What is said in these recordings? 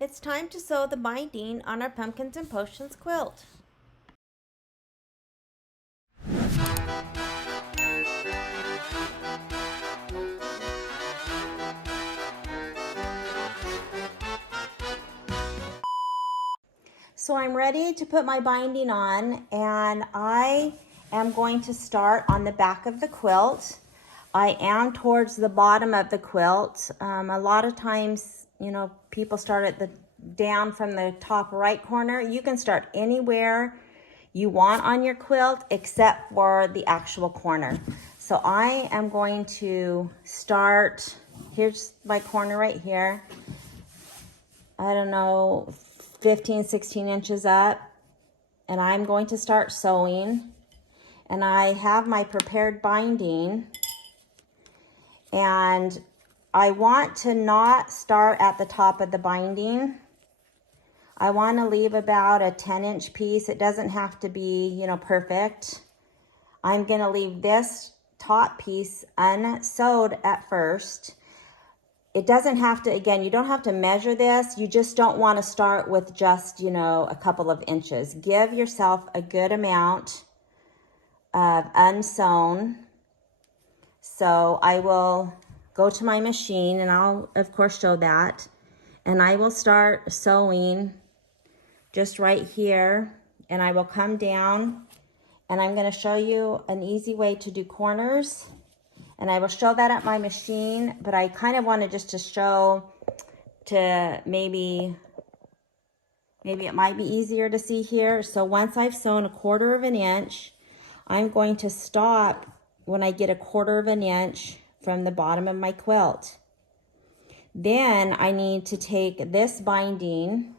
It's time to sew the binding on our Pumpkins and Potions quilt. So I'm ready to put my binding on, and I am going to start on the back of the quilt. I am towards the bottom of the quilt. A lot of times, people start at the down from the top right corner. You can start anywhere you want on your quilt except for the actual corner. So I am going to start, here's my corner right here. I don't know, 15, 16 inches up. And I'm going to start sewing. And I have my prepared binding. And I want to not start at the top of the binding. I want to leave about a 10-inch piece. It doesn't have to be, perfect. I'm going to leave this top piece unsewed at first. It doesn't have to, again, you don't have to measure this. You just don't want to start with just, a couple of inches. Give yourself a good amount of unsewn. So I will go to my machine, and I'll, of course, show that. And I will start sewing just right here, and I will come down, and I'm going to show you an easy way to do corners, and I will show that at my machine, but I kind of wanted just to show to maybe it might be easier to see here. So once I've sewn a 1/4 of an inch, I'm going to stop when I get a 1/4 of an inch from the bottom of my quilt. Then I need to take this binding,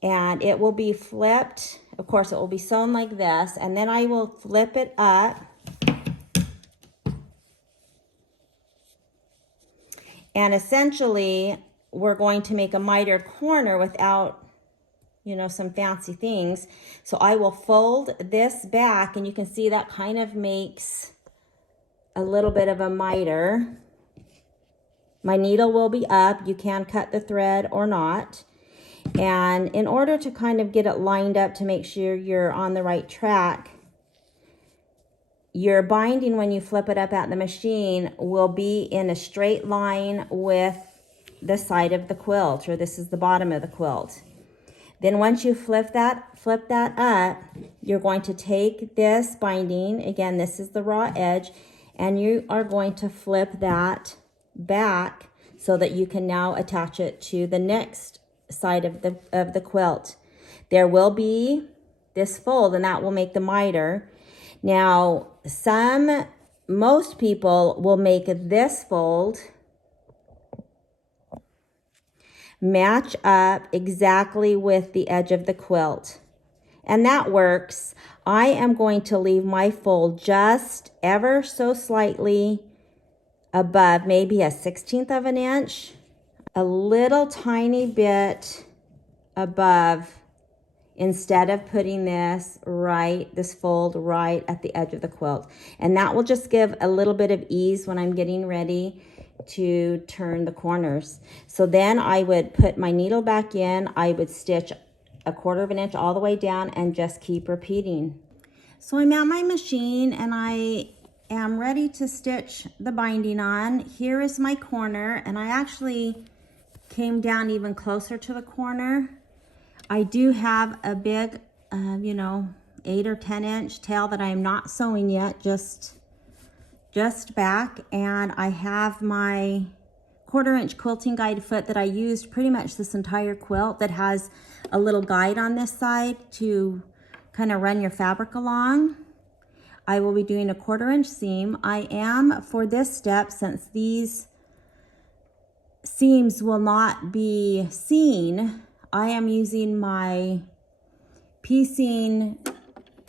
and it will be flipped. Of course, it will be sewn like this, and then I will flip it up. And essentially, we're going to make a mitered corner without, some fancy things. So I will fold this back, and you can see that kind of makes a little bit of a miter. My needle will be up. You can cut the thread or not. And in order to kind of get it lined up to make sure you're on the right track, your binding, when you flip it up at the machine, will be in a straight line with the side of the quilt, or this is the bottom of the quilt. Then once you flip that up, you're going to take this binding, again, this is the raw edge, and you are going to flip that back so that you can now attach it to the next side of the quilt. There will be this fold, and that will make the miter. Now, most people will make this fold match up exactly with the edge of the quilt, and that works. I am going to leave my fold just ever so slightly above, maybe a 1/16 of an inch, a little tiny bit above, instead of putting this fold right at the edge of the quilt. And that will just give a little bit of ease when I'm getting ready to turn the corners. So then I would put my needle back in, I would stitch a 1/4 of an inch all the way down, and just keep repeating. So I'm at my machine, and I am ready to stitch the binding on. Here is my corner, and I actually came down even closer to the corner. I do have a big, 8 or 10 inch tail that I'm not sewing yet, just back. And I have my 1/4 inch quilting guide foot that I used pretty much this entire quilt, that has a little guide on this side to kind of run your fabric along. I will be doing a 1/4 inch seam. I am, for this step, since these seams will not be seen, I am using my piecing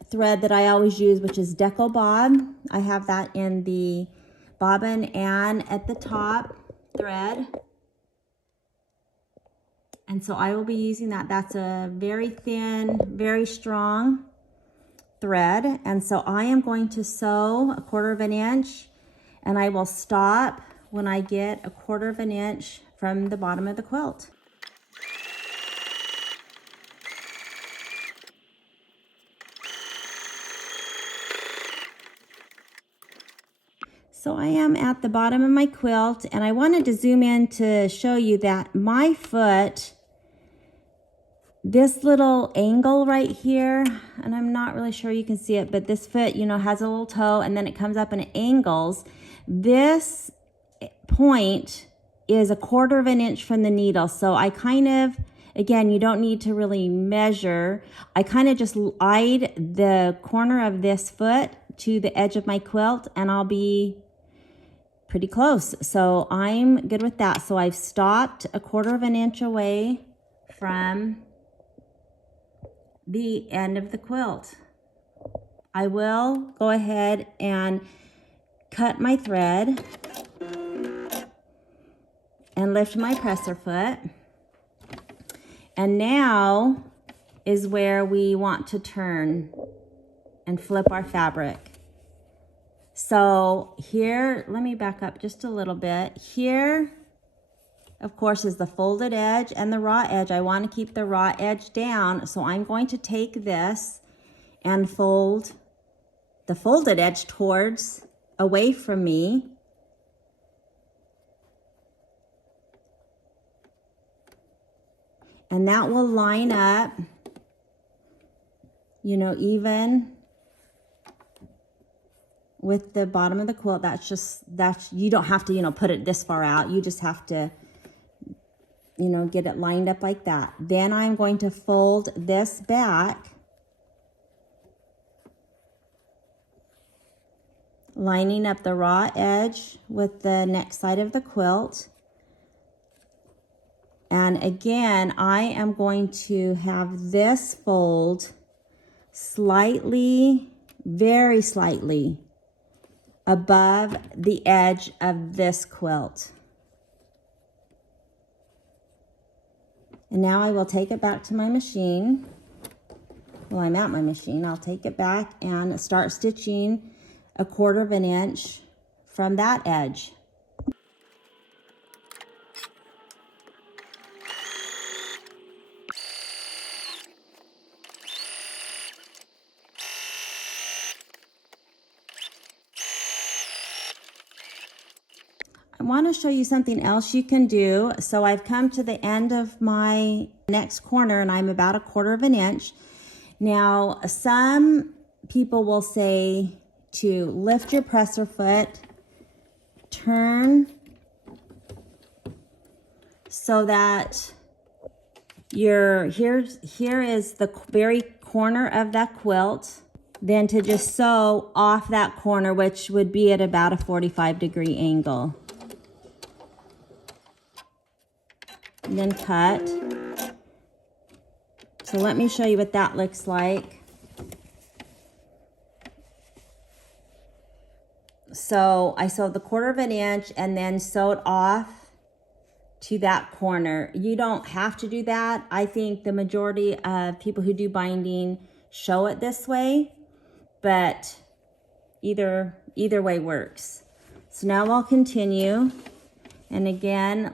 thread that I always use, which is Deco Bob. I have that in the bobbin and at the top thread. And so I will be using that. That's a very thin, very strong thread. And so I am going to sew a 1/4 of an inch, and I will stop when I get a 1/4 of an inch from the bottom of the quilt. So I am at the bottom of my quilt, and I wanted to zoom in to show you that my foot, this little angle right here, and I'm not really sure you can see it, but this foot, you know, has a little toe and then it comes up and it angles. This point is 1/4 of an inch from the needle. So I kind of, again, you don't need to really measure. I kind of just eyed the corner of this foot to the edge of my quilt, and I'll be pretty close. So I'm good with that. So I've stopped 1/4 of an inch away from the end of the quilt. I will go ahead and cut my thread and lift my presser foot. And now is where we want to turn and flip our fabric. So here, let me back up just a little bit. Here, of course, is the folded edge and the raw edge. I want to keep the raw edge down, so I'm going to take this and fold the folded edge towards, away from me. And that will line up, you know, even with the bottom of the quilt. That's you don't have to, you know, put it this far out. You just have to, you know, get it lined up like that. Then I'm going to fold this back, lining up the raw edge with the next side of the quilt. And again, I am going to have this fold slightly, very slightly above the edge of this quilt. And now I will take it back to my machine. Well, I'm at my machine. I'll take it back and start stitching 1/4 of an inch from that edge. I want to show you something else you can do. So I've come to the end of my next corner and I'm about 1/4 of an inch. Now, some people will say to lift your presser foot, turn so that here is the very corner of that quilt, then to just sew off that corner, which would be at about a 45-degree angle. And then cut. So let me show you what that looks like. So I sewed the 1/4 of an inch and then sewed off to that corner. You don't have to do that. I think the majority of people who do binding show it this way, but either way works. So now I'll continue. And again,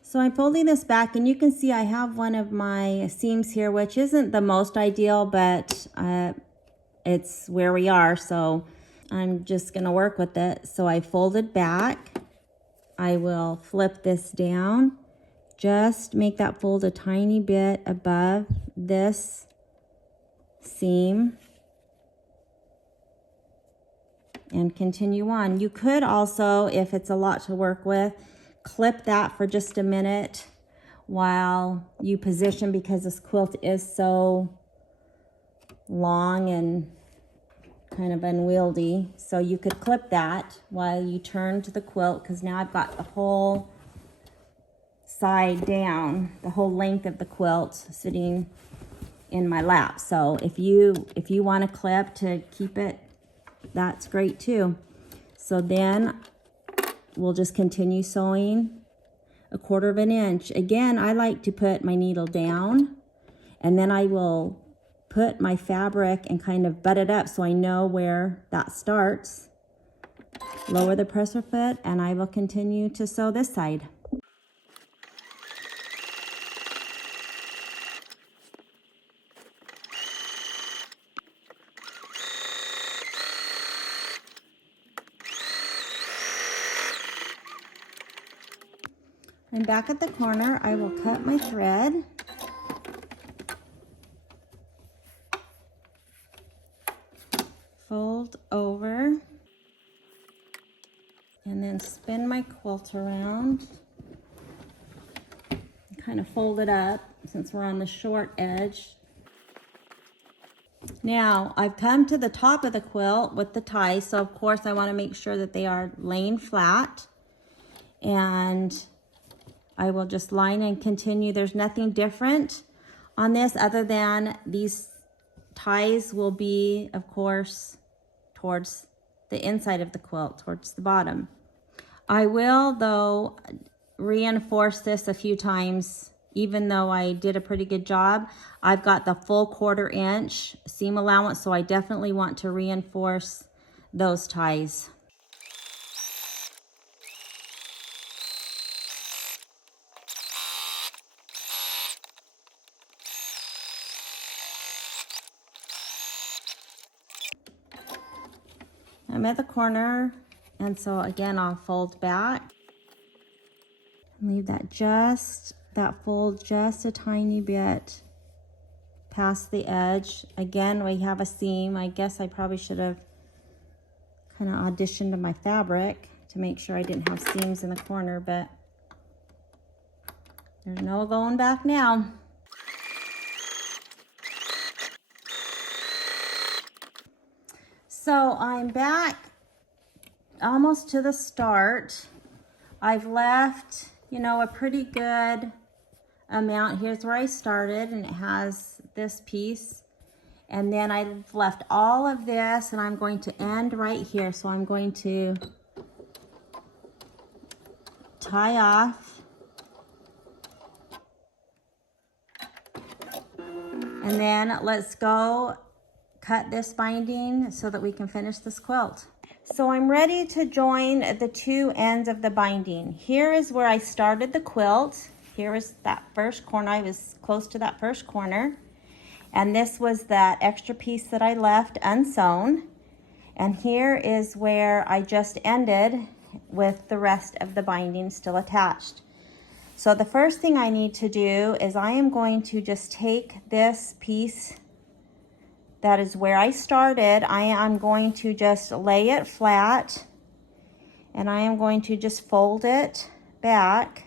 so I'm folding this back, and you can see I have one of my seams here, which isn't the most ideal, but it's where we are, so I'm just gonna work with it. So I folded back. I will flip this down. Just make that fold a tiny bit above this seam. And continue on. You could also, if it's a lot to work with, clip that for just a minute while you position, because this quilt is so long and kind of unwieldy. So you could clip that while you turn to the quilt, because now I've got the whole side down, the whole length of the quilt sitting in my lap. So if you want to clip to keep it, that's great too. So then we'll just continue sewing 1/4 of an inch. Again, I like to put my needle down, and then I will put my fabric and kind of butt it up so I know where that starts. Lower the presser foot, and I will continue to sew this side. And back at the corner, I will cut my thread. Fold over. And then spin my quilt around. Kind of fold it up since we're on the short edge. Now, I've come to the top of the quilt with the ties, so of course I want to make sure that they are laying flat. And I will just line and continue. There's nothing different on this other than these ties will be, of course, towards the inside of the quilt, towards the bottom. I will, though, reinforce this a few times. Even though I did a pretty good job, I've got the full 1/4 inch seam allowance, so I definitely want to reinforce those ties. I'm at the corner, and so again, I'll fold back. Leave that fold just a tiny bit past the edge. Again, we have a seam. I guess I probably should have kind of auditioned my fabric to make sure I didn't have seams in the corner, but there's no going back now. So I'm back almost to the start. I've left, you know, a pretty good amount. Here's where I started, and it has this piece. And then I've left all of this, and I'm going to end right here. So I'm going to tie off. And then let's go cut this binding so that we can finish this quilt. So I'm ready to join the two ends of the binding. Here is where I started the quilt. Here is that first corner. I was close to that first corner. And this was that extra piece that I left unsewn. And here is where I just ended with the rest of the binding still attached. So the first thing I need to do is I am going to just take this piece that is where I started. I am going to just lay it flat, and I am going to just fold it back.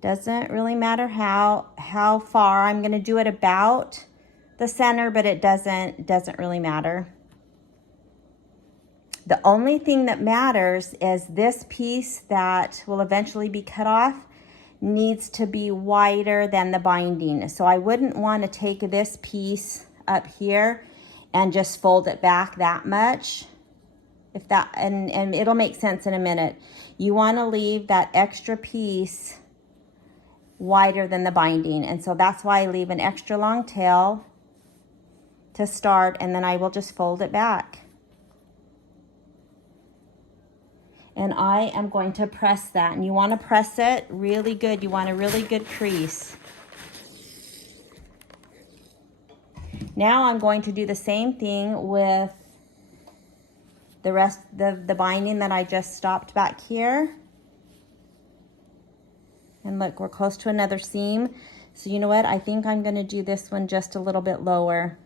Doesn't really matter how far. I'm going to do it about the center, but it doesn't really matter. The only thing that matters is this piece that will eventually be cut off needs to be wider than the binding. So I wouldn't want to take this piece up here and just fold it back that much. If that, and it'll make sense in a minute. You want to leave that extra piece wider than the binding, and so that's why I leave an extra long tail to start, and then I will just fold it back. And I am going to press that, and you want to press it really good. You want a really good crease. Now I'm going to do the same thing with the rest of the binding that I just stopped back here. And look, we're close to another seam. So you know what? I think I'm going to do this one just a little bit lower.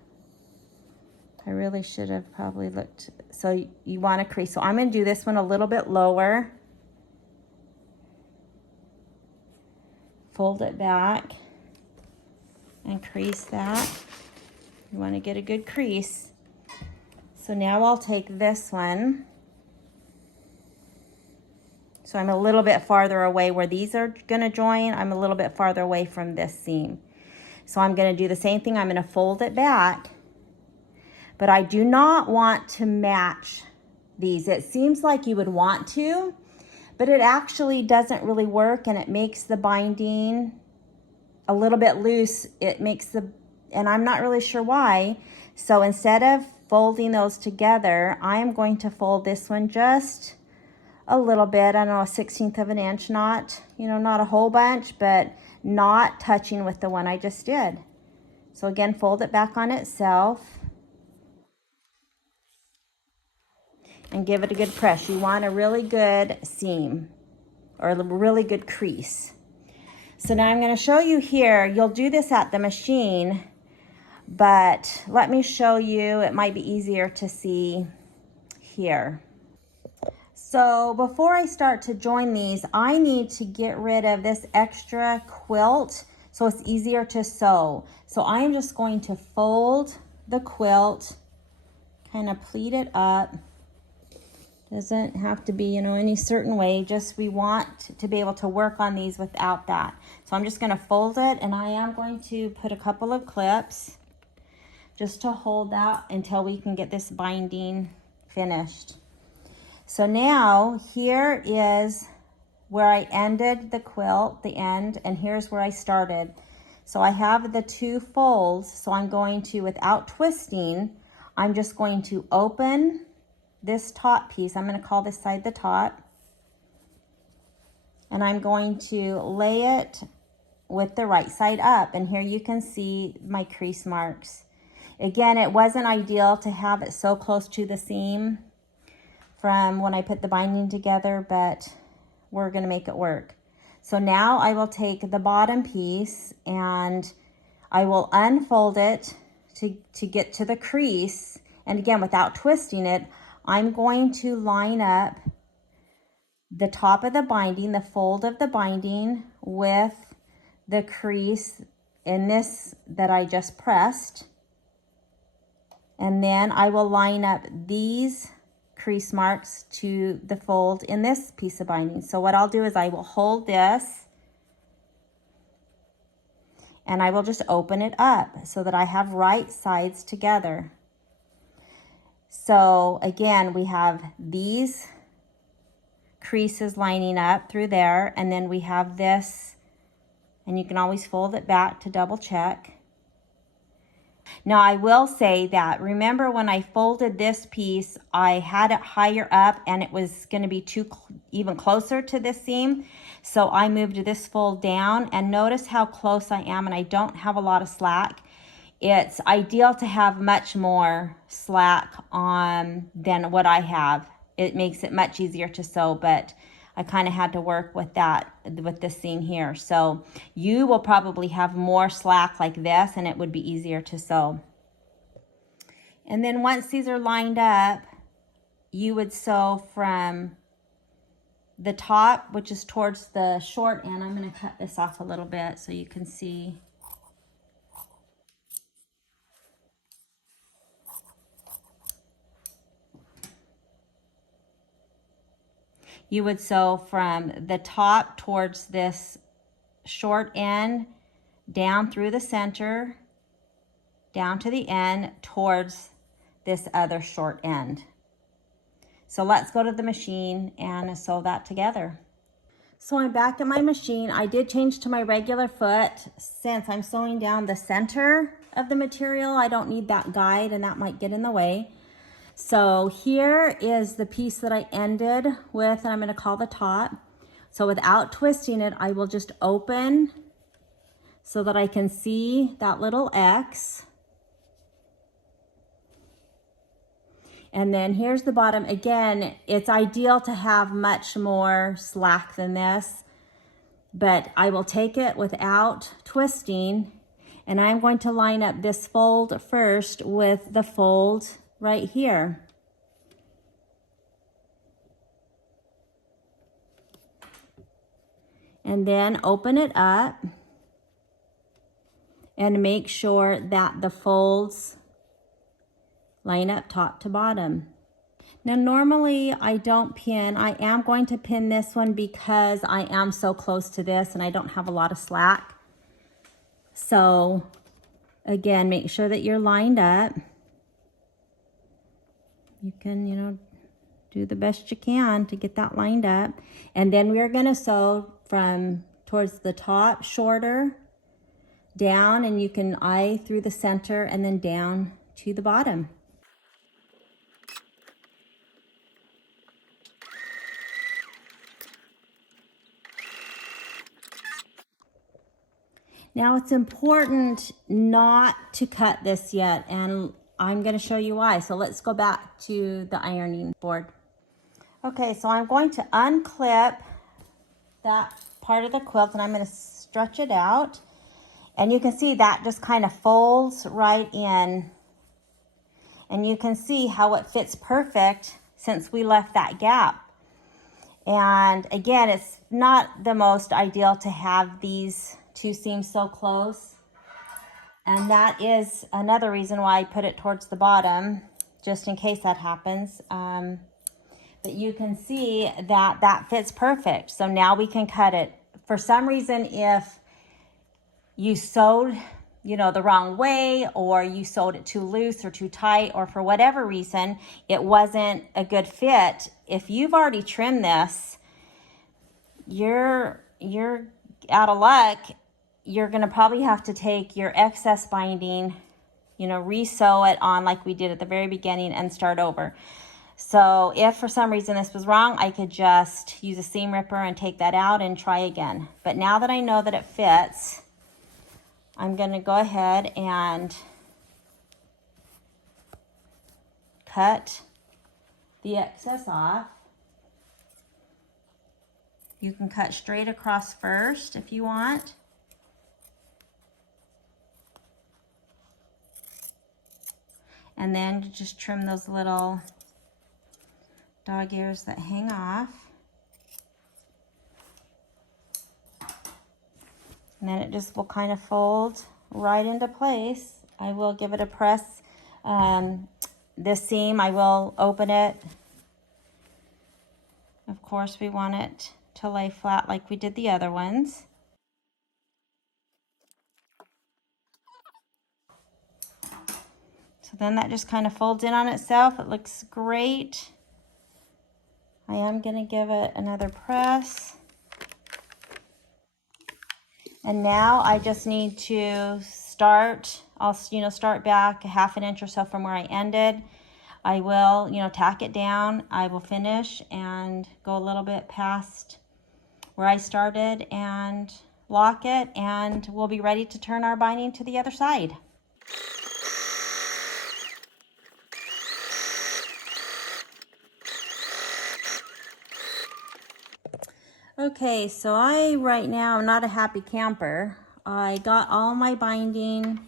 I really should have probably looked. So you want to crease. So I'm going to do this one a little bit lower. Fold it back and crease that. You want to get a good crease. So now I'll take this one. So I'm a little bit farther away where these are going to join. I'm a little bit farther away from this seam. So I'm going to do the same thing. I'm going to fold it back. But I do not want to match these. It seems like you would want to, but it actually doesn't really work, and it makes the binding a little bit loose. It makes the, and I'm not really sure why. So instead of folding those together, I am going to fold this one just a little bit. I don't know, a 1/16 of an inch, not, you know, not a whole bunch, but not touching with the one I just did. So again, fold it back on itself and give it a good press. You want a really good seam. or a really good crease. So now I'm going to show you here. You'll do this at the machine, but let me show you. It might be easier to see here. So before I start to join these, I need to get rid of this extra quilt so it's easier to sew. So I'm just going to fold the quilt, kind of pleat it up. Doesn't have to be, you know, any certain way, just we want to be able to work on these without that. So I'm just going to fold it, and I am going to put a couple of clips just to hold that until we can get this binding finished. So now here is where I ended the quilt, the end, and here's where I started. So I have the two folds, so I'm going to, without twisting, I'm just going to open this top piece. I'm going to call this side the top, and I'm going to lay it with the right side up, and here you can see my crease marks. Again, it wasn't ideal to have it so close to the seam from when I put the binding together, but we're going to make it work. So now I will take the bottom piece and I will unfold it to get to the crease. And again, without twisting it, I'm going to line up the top of the binding, the fold of the binding, with the crease in this that I just pressed. And then I will line up these crease marks to the fold in this piece of binding. So what I'll do is I will hold this and I will just open it up so that I have right sides together. So again, we have these creases lining up through there, and then we have this, and you can always fold it back to double check. Now I will say that, remember when I folded this piece, I had it higher up and it was going to be even closer to this seam. So I moved this fold down, and notice how close I am, and I don't have a lot of slack. It's ideal to have much more slack on than what I have. It makes it much easier to sew, but I kind of had to work with that, with this seam here. So you will probably have more slack like this, and it would be easier to sew. And then once these are lined up, you would sew from the top, which is towards the short end. I'm going to cut this off a little bit so you can see. You would sew from the top towards this short end, down through the center, down to the end, towards this other short end. So let's go to the machine and sew that together. So I'm back at my machine. I did change to my regular foot since I'm sewing down the center of the material. I don't need that guide, and that might get in the way. So here is the piece that I ended with, and I'm going to call the top. So without twisting it, I will just open so that I can see that little X. And then here's the bottom. Again, it's ideal to have much more slack than this, but I will take it without twisting, and I'm going to line up this fold first with the fold right here. And then open it up and make sure that the folds line up top to bottom. Now normally I don't pin. I am going to pin this one because I am so close to this and I don't have a lot of slack. So again, make sure that you're lined up. You can, you know, do the best you can to get that lined up. And then we're going to sew from towards the top, shorter, down, and you can eye through the center and then down to the bottom. Now it's important not to cut this yet, and I'm going to show you why. So let's go back to the ironing board. Okay, so I'm going to unclip that part of the quilt, and I'm going to stretch it out. And you can see that just kind of folds right in. And you can see how it fits perfect since we left that gap. And again, it's not the most ideal to have these two seams so close. And that is another reason why I put it towards the bottom, just in case that happens. But you can see that that fits perfect. So now we can cut it. For some reason, if you sewed, you know, the wrong way, or you sewed it too loose or too tight, or for whatever reason, it wasn't a good fit, if you've already trimmed this, you're out of luck. You're going to probably have to take your excess binding, you know, re-sew it on like we did at the very beginning and start over. So if for some reason this was wrong, I could just use a seam ripper and take that out and try again. But now that I know that it fits, I'm going to go ahead and cut the excess off. You can cut straight across first if you want. And then just trim those little dog ears that hang off. And then it just will kind of fold right into place. I will give it a press. This seam, I will open it. Of course, we want it to lay flat like we did the other ones. So then that just kind of folds in on itself. It looks great. I am going to give it another press. And now I just need to start, I'll, start back a ½ inch or so from where I ended. I will, tack it down. I will finish and go a little bit past where I started and lock it, and we'll be ready to turn our binding to the other side. Okay, so right now I'm not a happy camper. I got all my binding,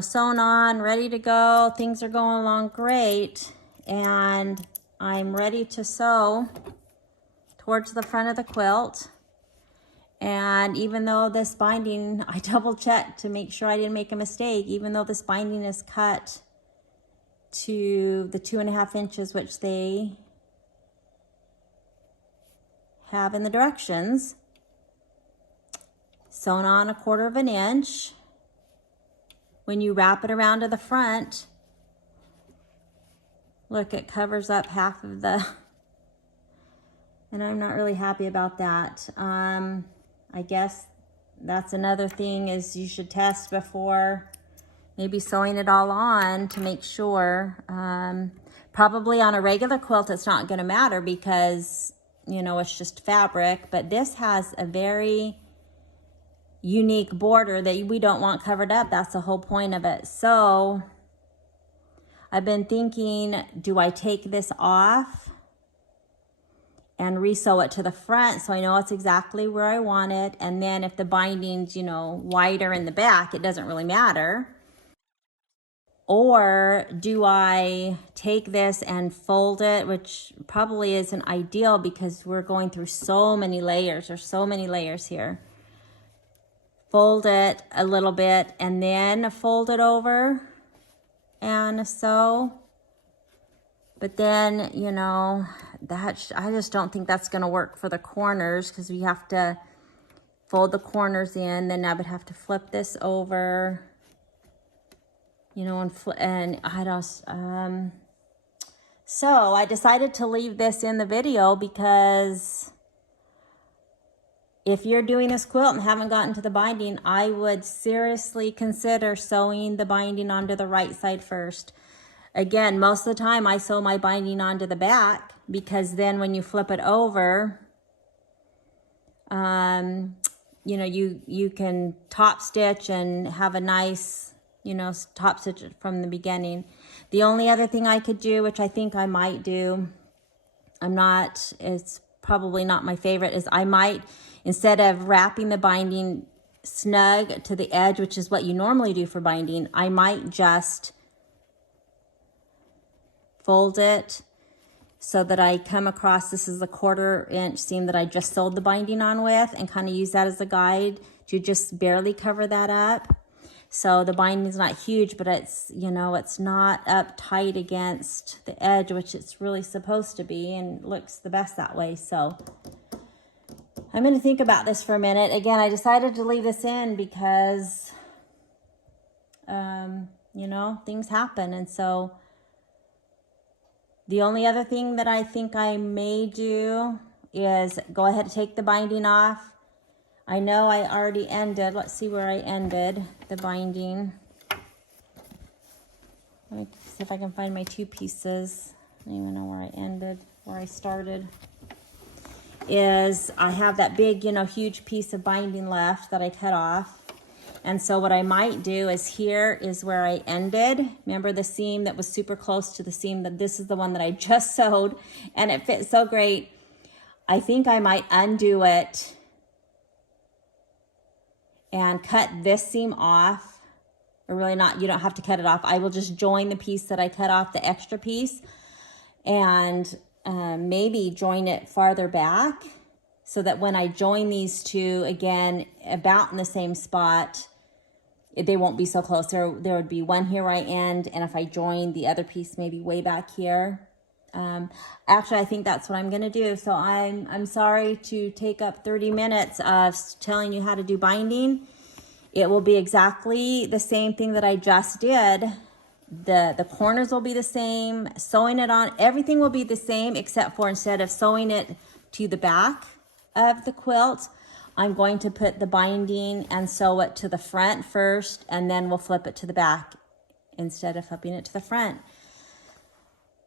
sewn on, ready to go. Things are going along great, and I'm ready to sew towards the front of the quilt. And even though this binding, I double checked to make sure I didn't make a mistake, even though this binding is cut to the 2.5 inches, which they have in the directions, sewn on 1/4 inch. When you wrap it around to the front, look, it covers up half of the, and I'm not really happy about that. I guess that's another thing, is you should test before maybe sewing it all on to make sure. Probably on a regular quilt it's not going to matter because it's just fabric, but this has a very unique border that we don't want covered up. That's the whole point of it. So I've been thinking, do I take this off and re-sew it to the front so I know it's exactly where I want it? And then if the binding's, wider in the back, it doesn't really matter. Or do I take this and fold it, which probably isn't ideal because we're going through so many layers. There's so many layers here. Fold it a little bit and then fold it over and sew. But then, I just don't think that's going to work for the corners, because we have to fold the corners in. Then I would have to flip this over. And I don't, so I decided to leave this in the video, because if you're doing this quilt and haven't gotten to the binding, I would seriously consider sewing the binding onto the right side first. Again, most of the time I sew my binding onto the back, because then when you flip it over, you can top stitch and have a nice, top stitch from the beginning. The only other thing I could do, which I think I might do, it's probably not my favorite, is I might, instead of wrapping the binding snug to the edge, which is what you normally do for binding, I might just fold it so that I come across, this is a 1/4 inch seam that I just sewed the binding on with, and kind of use that as a guide to just barely cover that up. So the binding's not huge, but it's, you know, it's not up tight against the edge, which it's really supposed to be, and looks the best that way. So I'm going to think about this for a minute. Again, I decided to leave this in because, you know, things happen. And so the only other thing that I think I may do is go ahead and take the binding off. I know I already ended. Let's see where I ended the binding. Let me see if I can find my 2 pieces. I don't even know where I ended, where I started. Is I have that big, you know, huge piece of binding left that I cut off. And so what I might do is, here is where I ended. Remember the seam that was super close to the seam, that this is the one that I just sewed, and it fit so great. I think I might undo it and cut this seam off. Or really not, you don't have to cut it off. I will just join the piece that I cut off, the extra piece, and maybe join it farther back, so that when I join these two, again, about in the same spot, they won't be so close. There would be one here where I end, and if I join the other piece maybe way back here. Actually, I think that's what I'm going to do. So I'm sorry to take up 30 minutes of telling you how to do binding. It will be exactly the same thing that I just did. The corners will be the same, sewing it on, everything will be the same, except for instead of sewing it to the back of the quilt, I'm going to put the binding and sew it to the front first, and then we'll flip it to the back instead of flipping it to the front.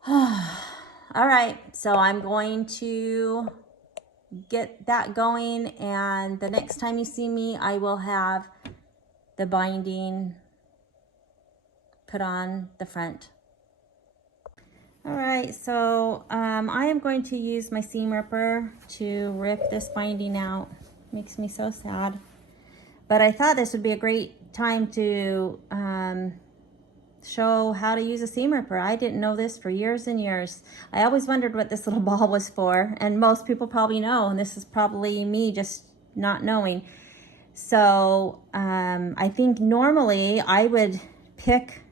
All right, so I'm going to get that going, and the next time you see me, I will have the binding put on the front. All right, so I am going to use my seam ripper to rip this binding out. Makes me so sad. But I thought this would be a great time to show how to use a seam ripper. I didn't know this for years and years. I always wondered what this little ball was for, and most people probably know, and this is probably me just not knowing. So I think normally I would pick,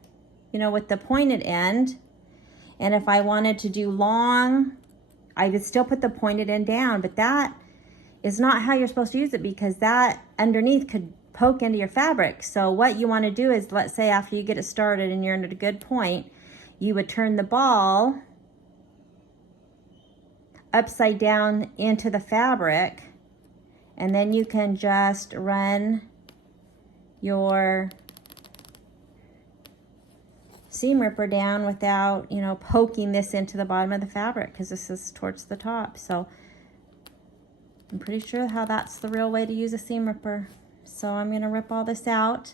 you know, with the pointed end, and if I wanted to do long, I would still put the pointed end down, but that is not how you're supposed to use it, because that underneath could poke into your fabric. So what you want to do is, let's say after you get it started and you're at a good point, you would turn the ball upside down into the fabric, and then you can just run your seam ripper down without, you know, poking this into the bottom of the fabric, because this is towards the top. So I'm pretty sure how that's the real way to use a seam ripper. So I'm going to rip all this out,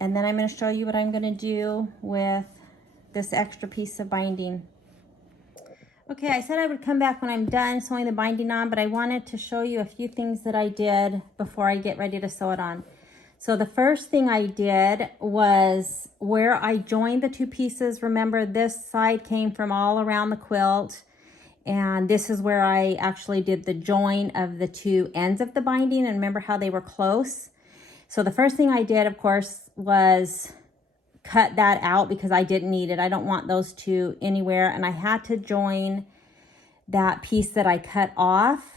and then I'm going to show you what I'm going to do with this extra piece of binding. Okay, I said I would come back when I'm done sewing the binding on, but I wanted to show you a few things that I did before I get ready to sew it on. So the first thing I did was where I joined the 2 pieces. Remember, this side came from all around the quilt, and this is where I actually did the join of the 2 ends of the binding, and remember how they were close. So the first thing I did, of course, was cut that out because I didn't need it. I don't want those 2 anywhere, and I had to join that piece that I cut off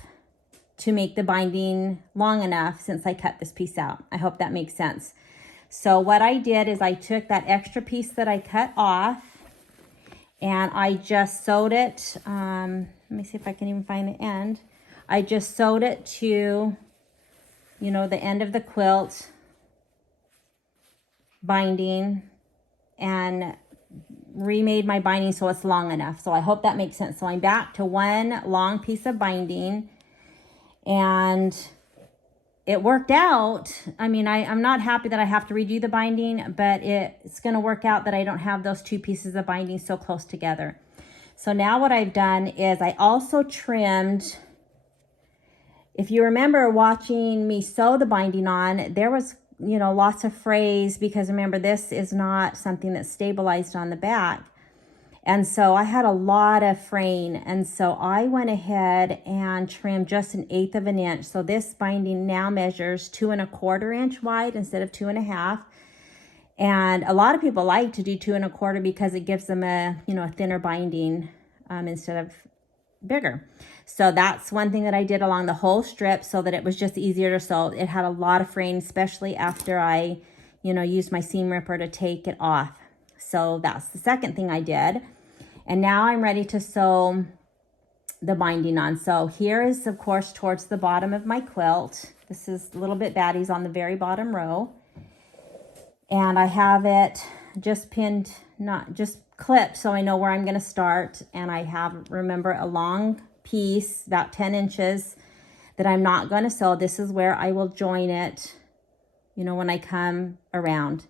to make the binding long enough, since I cut this piece out. I hope that makes sense. So what I did is I took that extra piece that I cut off, and I just sewed it. Let me see if I can even find the end. I just sewed it to, you know, the end of the quilt binding, and remade my binding so it's long enough. So I hope that makes sense. So I'm back to 1 long piece of binding, and it worked out. I mean, I'm not happy that I have to redo the binding, but it's going to work out that I don't have those 2 pieces of binding so close together. So now what I've done is I also trimmed, if you remember watching me sew the binding on, there was, you know, lots of frays, because remember, this is not something that's stabilized on the back. And so I had a lot of fraying. And so I went ahead and trimmed just 1/8 of an inch. So this binding now measures 2 1/4 inch wide instead of 2 1/2. And a lot of people like to do 2 1/4 because it gives them a, you know, a thinner binding instead of bigger. So that's one thing that I did along the whole strip so that it was just easier to sew. It had a lot of fraying, especially after I, you know, used my seam ripper to take it off. So that's the second thing I did. And now I'm ready to sew the binding on. So here is, of course, towards the bottom of my quilt. This is Little Bit Baddies on the very bottom row. And I have it just pinned, not just clipped, so I know where I'm going to start. And I have, remember, a long piece, about 10 inches, that I'm not going to sew. This is where I will join it, you know, when I come around.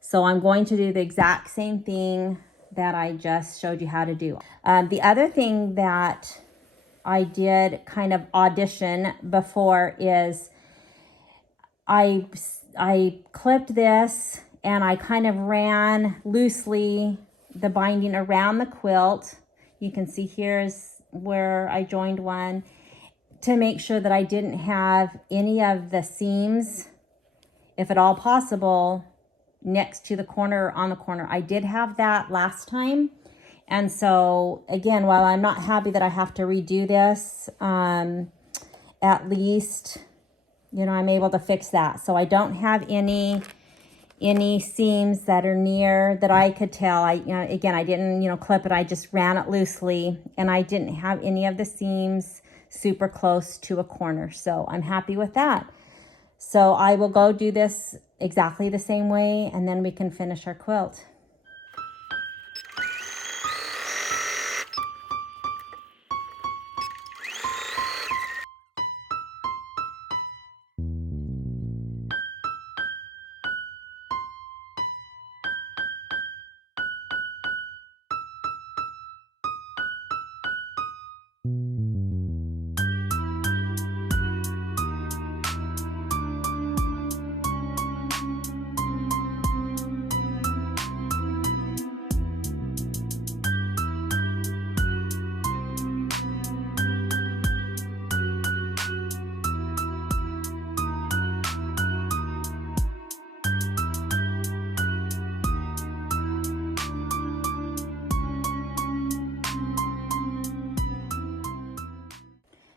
So I'm going to do the exact same thing that I just showed you how to do. The other thing that I did kind of audition before is I clipped this and I kind of ran loosely the binding around the quilt. You can see here's where I joined one, to make sure that I didn't have any of the seams, if at all possible, next to the corner or on the corner. I did have that last time. And so again, while I'm not happy that I have to redo this, at least, you know, I'm able to fix that. So I don't have any seams that are near, that I could tell. You know, again, I didn't, you know, clip it. I just ran it loosely, and I didn't have any of the seams super close to a corner. So I'm happy with that. So I will go do this exactly the same way, and then we can finish our quilt.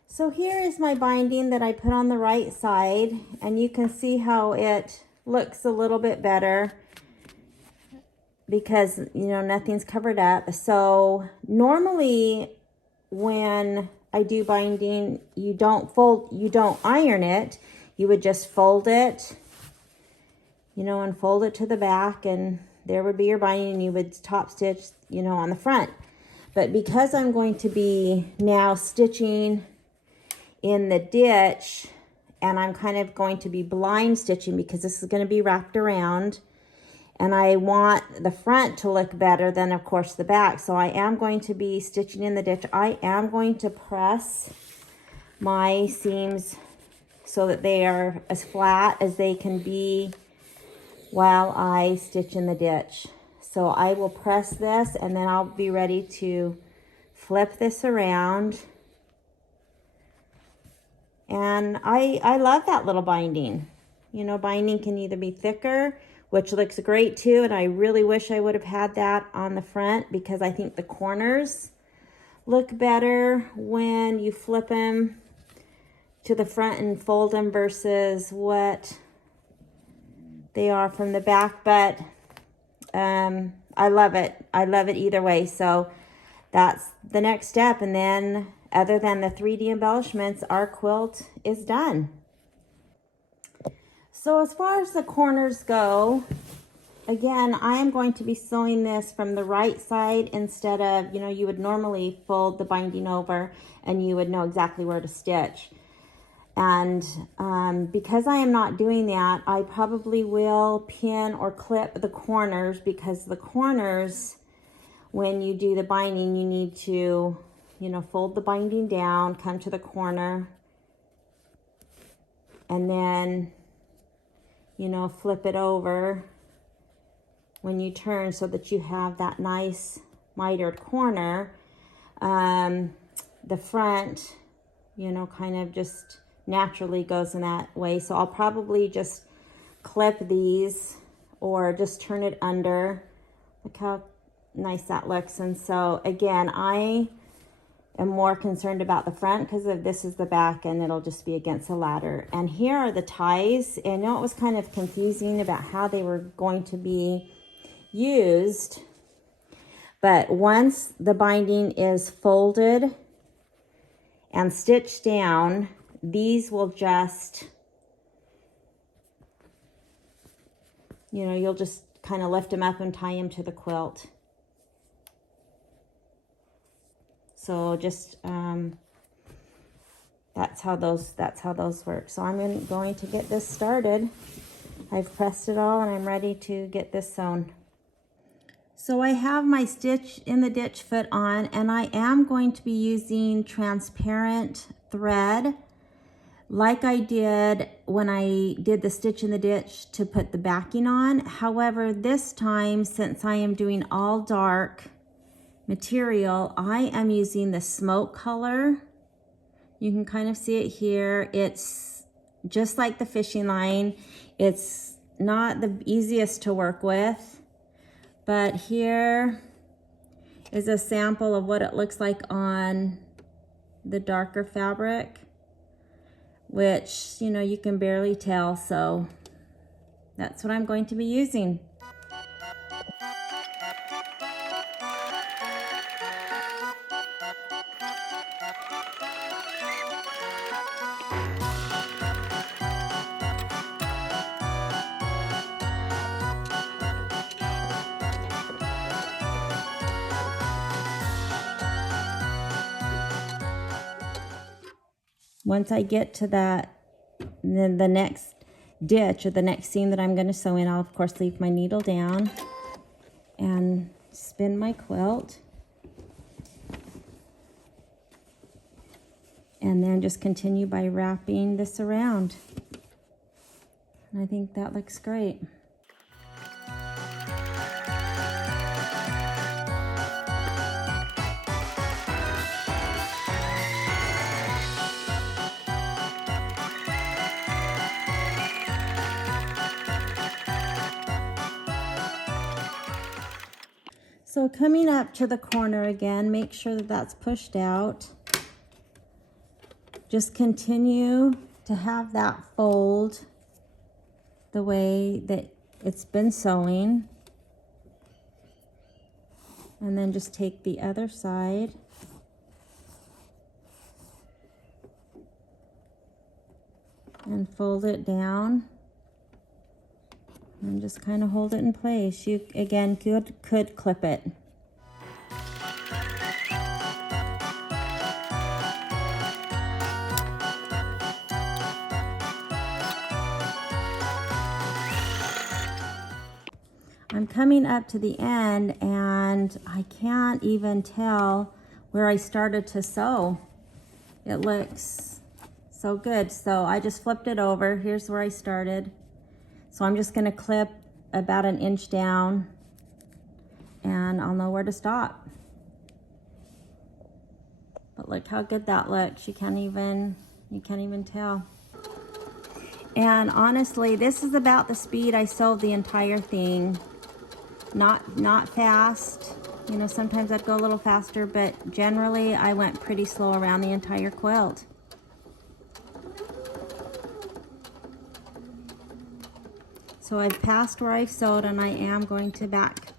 So here is my binding that I put on the right side, and you can see how it looks a little bit better because, you know, nothing's covered up. So normally when I do binding, you don't iron it. You would just fold it, you know, and fold it to the back, and there would be your binding, and you would top stitch, you know, on the front. But because I'm going to be now stitching in the ditch, and I'm kind of going to be blind stitching because this is going to be wrapped around, and I want the front to look better than, of course, the back. So I am going to be stitching in the ditch. I am going to press my seams so that they are as flat as they can be while I stitch in the ditch. So I will press this, and then I'll be ready to flip this around. And I love that little binding. You know, binding can either be thicker, which looks great too, and I really wish I would have had that on the front, because I think the corners look better when you flip them to the front and fold them versus what they are from the back. But I love it. I love it either way. So that's the next step, and then other than the 3D embellishments, our quilt is done. So as far as the corners go, again, I am going to be sewing this from the right side instead of, you know, you would normally fold the binding over and you would know exactly where to stitch. And because I am not doing that, I probably will pin or clip the corners, because the corners when you do the binding, you need to, you know, fold the binding down, come to the corner, and then, you know, flip it over when you turn so that you have that nice mitered corner. The front, you know, kind of just naturally goes in that way. So I'll probably just clip these or just turn it under. Look how nice that looks. And so again, I am more concerned about the front because if this is the back and it'll just be against the ladder. And here are the ties. And I know it was kind of confusing about how they were going to be used, but once the binding is folded and stitched down, these will just, you know, you'll just kind of lift them up and tie them to the quilt. So just that's how those work. So I'm going to get this started. I've pressed it all and I'm ready to get this sewn. So I have my stitch in the ditch foot on, and I am going to be using transparent thread like I did when I did the stitch in the ditch to put the backing on. However, this time, since I am doing all dark material, I am using the smoke color. You can kind of see it here. It's just like the fishing line. It's not the easiest to work with, but here is a sample of what it looks like on the darker fabric, which, you know, you can barely tell. So that's what I'm going to be using. Once I get to that, then the next ditch or the next seam that I'm going to sew in, I'll of course leave my needle down and spin my quilt, and then just continue by wrapping this around. And I think that looks great. So coming up to the corner again, make sure that that's pushed out. Just continue to have that fold the way that it's been sewing. And then just take the other side and fold it down. And just kind of hold it in place. You, again, could clip it. I'm coming up to the end and I can't even tell where I started to sew. It looks so good. So I just flipped it over. Here's where I started. So I'm just going to clip about 1 inch down and I'll know where to stop. But look how good that looks. You can't even tell. And honestly, this is about the speed I sewed the entire thing. Not fast. You know, sometimes I'd go a little faster, but generally I went pretty slow around the entire quilt. So I've passed where I've sewed and I am going to back